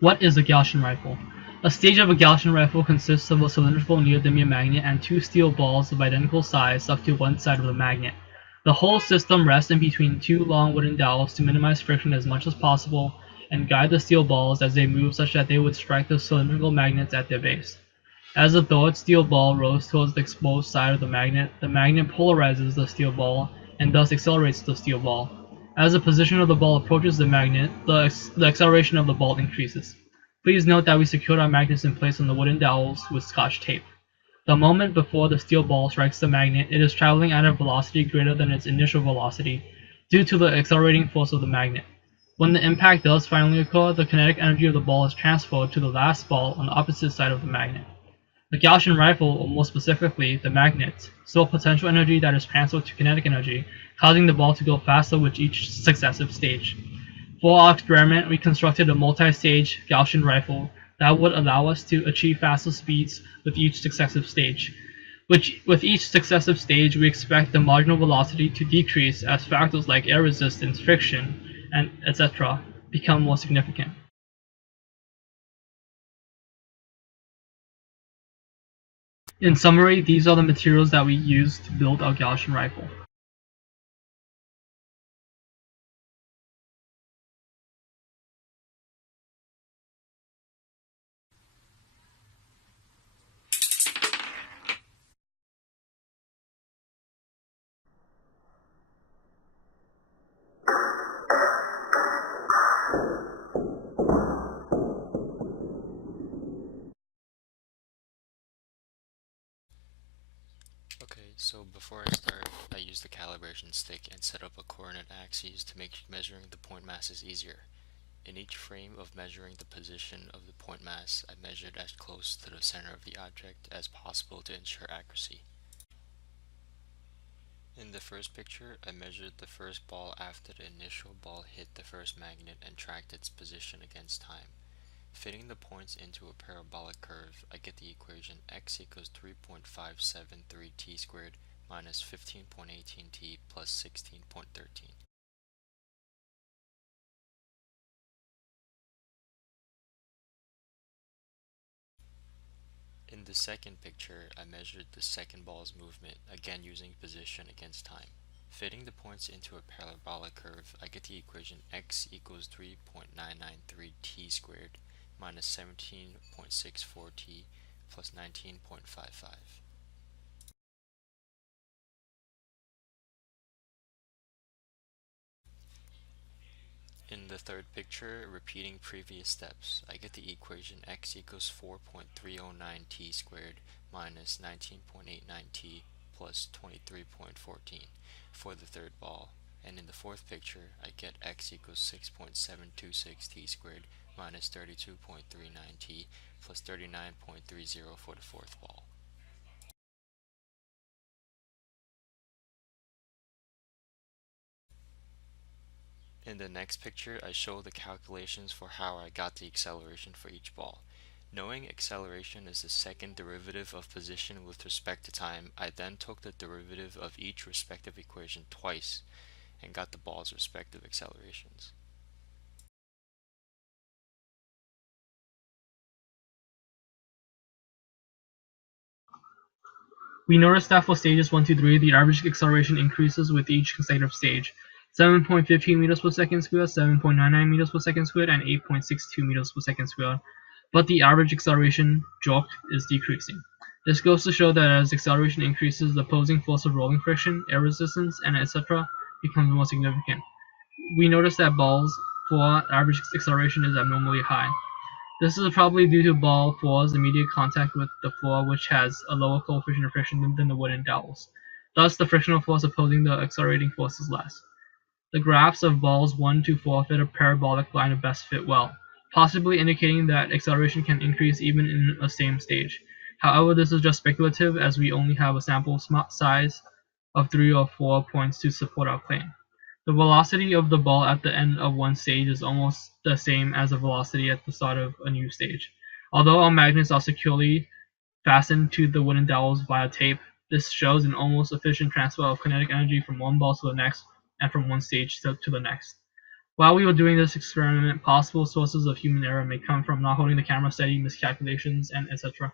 What is a Gaussian rifle? A stage of a Gaussian rifle consists of a cylindrical neodymium magnet and two steel balls of identical size stuck to one side of the magnet. The whole system rests in between two long wooden dowels to minimize friction as much as possible and guide the steel balls as they move such that they would strike the cylindrical magnets at their base. As the third steel ball rolls towards the exposed side of the magnet polarizes the steel ball and thus accelerates the steel ball. As the position of the ball approaches the magnet, the acceleration of the ball increases. Please note that we secured our magnets in place on the wooden dowels with Scotch tape. The moment before the steel ball strikes the magnet, it is traveling at a velocity greater than its initial velocity due to the accelerating force of the magnet. When the impact does finally occur, the kinetic energy of the ball is transferred to the last ball on the opposite side of the magnet. The Gaussian rifle, or more specifically, the magnet, stores potential energy that is transferred to kinetic energy, causing the ball to go faster with each successive stage. For our experiment, we constructed a multi-stage Gaussian rifle that would allow us to achieve faster speeds with each successive stage. With each successive stage, we expect the marginal velocity to decrease as factors like air resistance, friction, and etc. become more significant. In summary, these are the materials that we used to build our Gaussian rifle. Okay, so before I start, I used the calibration stick and set up a coordinate axes to make measuring the point masses easier. In each frame of measuring the position of the point mass, I measured as close to the center of the object as possible to ensure accuracy. In the first picture, I measured the first ball after the initial ball hit the first magnet and tracked its position against time. Fitting the points into a parabolic curve, I get the equation x equals 3.573t squared minus 15.18t plus 16.13. In the second picture, I measured the second ball's movement, again using position against time. Fitting the points into a parabolic curve, I get the equation x equals 3.993t squared minus 17.64t plus 19.55. In the third picture, repeating previous steps, I get the equation x equals 4.309t squared minus 19.89t plus 23.14 for the third ball. And in the fourth picture, I get x equals 6.726t squared minus 32.39t plus 39.30 for the fourth ball. In the next picture, I show the calculations for how I got the acceleration for each ball. Knowing acceleration is the second derivative of position with respect to time, I then took the derivative of each respective equation twice and got the ball's respective accelerations. We noticed that for stages 1 to 3, the average acceleration increases with each consecutive stage: 7.15 meters per second squared, 7.99 meters per second squared, and 8.62 meters per second squared. But the average acceleration drop is decreasing. This goes to show that as acceleration increases, the opposing force of rolling friction, air resistance, and etc. becomes more significant. We notice that balls 4 average acceleration is abnormally high. This is probably due to ball 4's immediate contact with the floor, which has a lower coefficient of friction than the wooden dowels. Thus, the frictional force opposing the accelerating force is less. The graphs of balls 1 to 4 fit a parabolic line of best fit well, possibly indicating that acceleration can increase even in a same stage. However, this is just speculative as we only have a sample size of 3 or 4 points to support our claim. The velocity of the ball at the end of one stage is almost the same as the velocity at the start of a new stage. Although our magnets are securely fastened to the wooden dowels via tape, this shows an almost efficient transfer of kinetic energy from one ball to the next and from one stage to the next. While we were doing this experiment, possible sources of human error may come from not holding the camera steady, miscalculations, and etc.